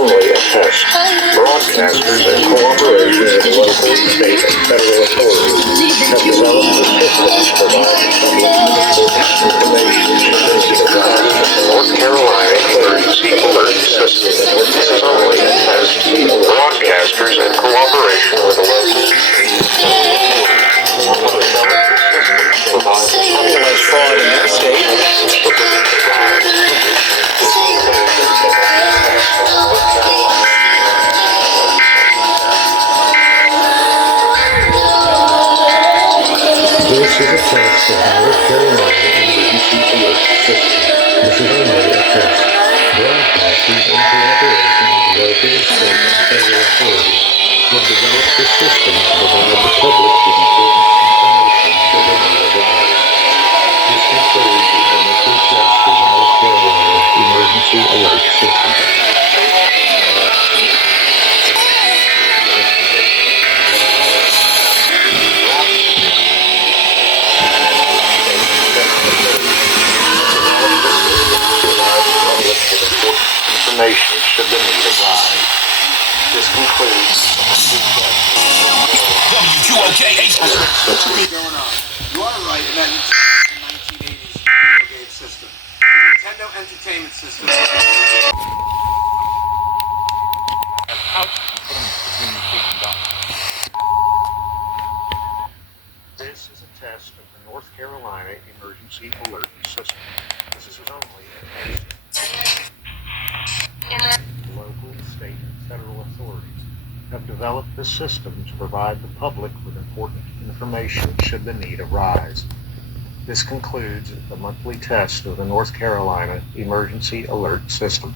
only a test. Broadcasters in cooperation with local, state, and federal authorities have developed a system to provide information to North Carolina Emergency Alert System. This is only a test. Broadcasters in cooperation with a local, state, and federal authorities fraud in their state. This is a test of North Carolina Emergency Alert System. This is only a test. Broadcasters in cooperation with local, state, and federal authorities have developed a system to provide the public with important information should they need arrive. This concludes the initial test of the North Carolina Emergency Alert System. Information should the need arise. This concludes WQOK. What's going on? You are right in that Nintendo is a 1980s video game system. The Nintendo Entertainment System. This is a test of the North Carolina Emergency Alert System. This is only a test. Local, state, and federal authorities have developed this system to provide the public with important information should the need arise. This concludes the monthly test of the North Carolina Emergency Alert System.